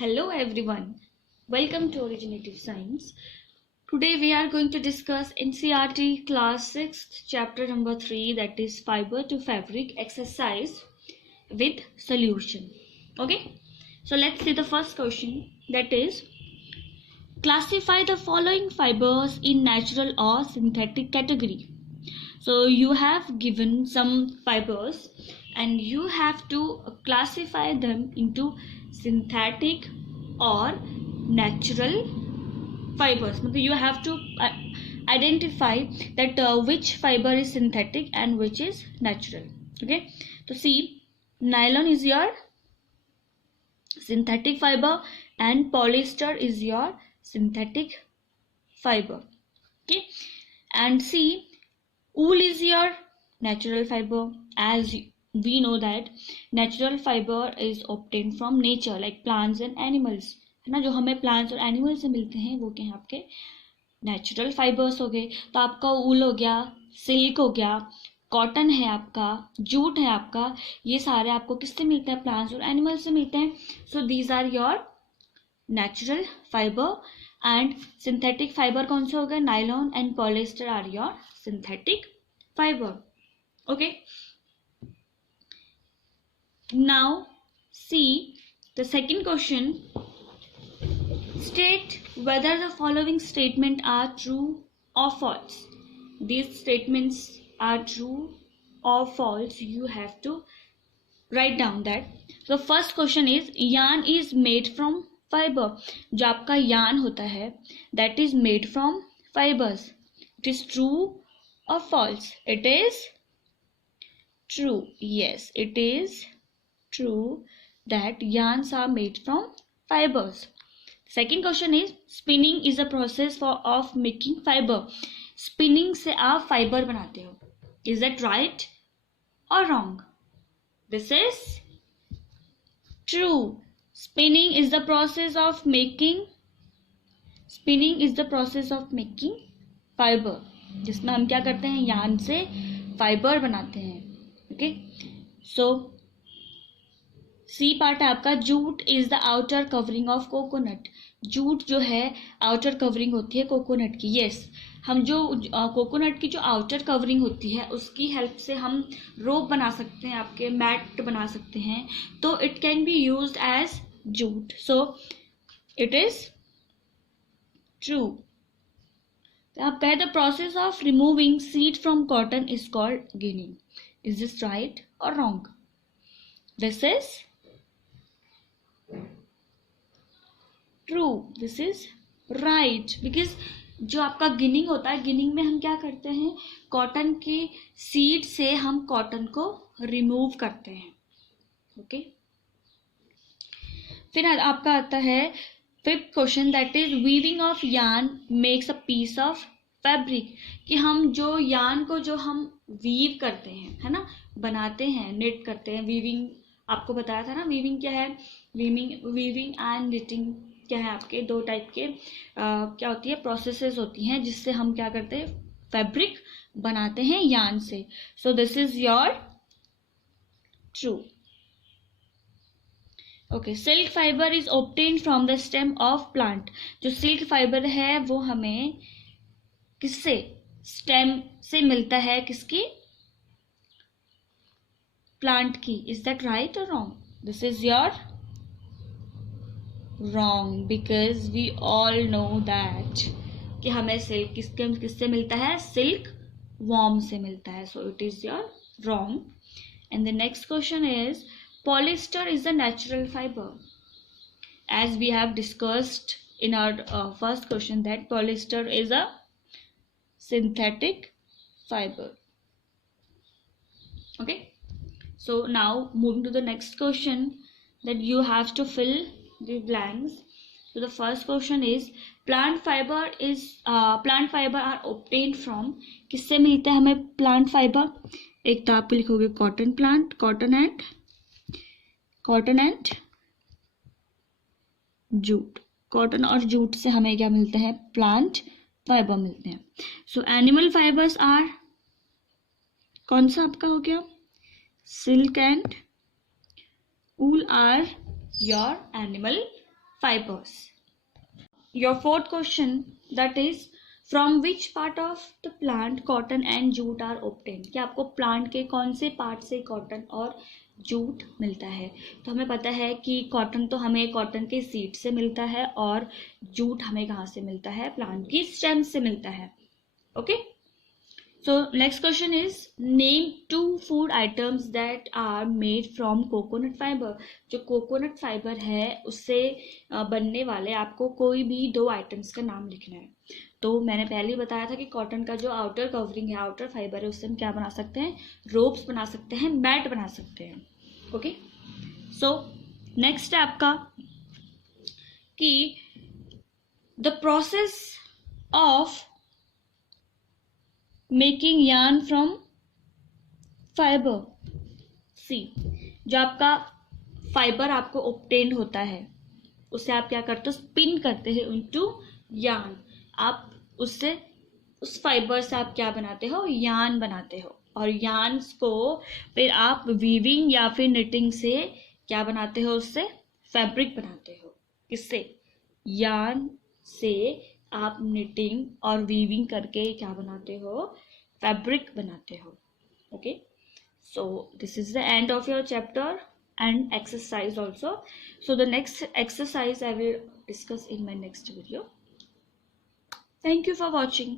Hello everyone, welcome to Originative Science. Today we are going to discuss NCERT class 6th chapter number 3, that is fiber to fabric exercise with solution. Okay, so let's see the first question, that is classify the following fibers in natural or synthetic category. So you have given some fibers and you have to classify them into synthetic or natural fibers. You have to identify that which fiber is synthetic and which is natural. Okay, so see, nylon is your synthetic fiber and polyester is your synthetic fiber. Okay, and see, wool is your natural fiber. As we know that natural fiber is obtained from nature, like plants and animals, है ना, जो हमें plants और animals से मिलते हैं वो क्या हैं आपके नेचुरल फाइबर्स हो गए. तो आपका वूल हो गया, सिल्क हो गया, कॉटन है आपका, जूट है आपका, ये सारे आपको किससे मिलते हैं? प्लांट्स और एनिमल्स से मिलते हैं. So these are your natural fibre. And synthetic fibre कौन से हो गए? Nylon and polyester are your synthetic fibre. Okay, now see the second question. State whether the following statement are true or false. These statements are true or false. You have to write down that. The first question is yarn is made from fiber. जो आपका yarn होता है that is made from fibers. It is true or false? It is true. Yes, it is true that yarns are made from fibers. Second question is spinning is a process of making fiber. Spinning से आप fiber बनाते हो. Is that right or wrong? This is true. Spinning is the process of making fiber, जिसमें हम क्या करते हैं? yarn से fiber बनाते हैं. Okay, so सी पार्ट है आपका. Jute is the outer covering of coconut. Jute जो है आउटर कवरिंग होती है कोकोनट की. यस, हम जो कोकोनट की जो आउटर कवरिंग होती है उसकी हेल्प से हम रोप बना सकते हैं, आपके मैट बना सकते हैं. तो it can be used as jute. So it is true. यहाँ पे the process of removing seed from cotton is called ginning. Is this right और wrong? This is true. This is right, because जो आपका ginning होता है, ginning में हम क्या करते हैं? कॉटन के सीड से हम कॉटन को रिमूव करते हैं. ओके, फिर आपका आता है fifth question, that is weaving of yarn makes a piece of fabric. कि हम जो यार्न को जो हम वीव करते हैं, है ना, बनाते हैं, निट करते हैं. वीविंग आपको बताया था ना, वीविंग क्या है? वीविंग एंड निटिंग क्या है? आपके दो टाइप के क्या होती है? प्रोसेसेस होती हैं जिससे हम क्या करते हैं? फैब्रिक बनाते हैं यार्न से. So this is your true. Okay, silk fibre is obtained from the stem of plant. जो सिल्क फाइबर है वो हमें किससे? स्टेम से मिलता है. किसकी? प्लांट की. इज दैट राइट और wrong? This is your wrong, because we all know that कि हमें सिल्क किससे मिलता है? सिल्क वॉर्म से मिलता है. सो it is your wrong. And the next question is polyester is a natural fiber. As we have discussed in our first question that polyester is a synthetic fiber. Okay, so now moving to the next question, that you have to fill the blanks. So the first question is plant fiber are obtained from. किससे मिलता है हमें plant fiber? एक तो आप लिखोगे cotton and jute. Cotton और jute से हमें क्या मिलते हैं? प्लांट फाइबर मिलते हैं. सो एनिमल फाइबर्स आर, कौन सा आपका हो गया? Silk and wool are your animal fibers. Your fourth question, that is from which part of the plant cotton and jute are obtained. कि आपको प्लांट के कौन से पार्ट से कॉटन और जूट मिलता है. तो हमें पता है कि कॉटन तो हमें कॉटन के सीड से मिलता है और जूट हमें कहाँ से मिलता है, प्लांट की स्टेम से मिलता है. Okay, so next question is name two food items that are made from coconut fiber. जो कोकोनट फाइबर है उससे बनने वाले आपको कोई भी 2 आइटम्स का नाम लिखना है. तो मैंने पहले ही बताया था कि कॉटन का जो आउटर कवरिंग है, आउटर फाइबर है, उससे हम क्या बना सकते हैं, रोप्स बना सकते हैं, मैट बना सकते हैं. ओके, सो नेक्स्ट है आपका कि the process of making yarn from fibre. See, जो आपका फाइबर आपको ऑब्टेन्ड होता है उससे आप क्या करते हो, स्पिन करते हैं इनटू यार्न. आप उससे, उस फाइबर से आप क्या बनाते हो, यार्न बनाते हो. और यार्न्स को फिर आप वीविंग या फिर निटिंग से क्या बनाते हो, उससे फैब्रिक बनाते हो. किससे, यार्न से आप निटिंग और वीविंग करके क्या बनाते हो, फैब्रिक बनाते हो. Okay, so this is the end of your chapter and exercise also. So the next exercise I will discuss in my next video. Thank you for watching.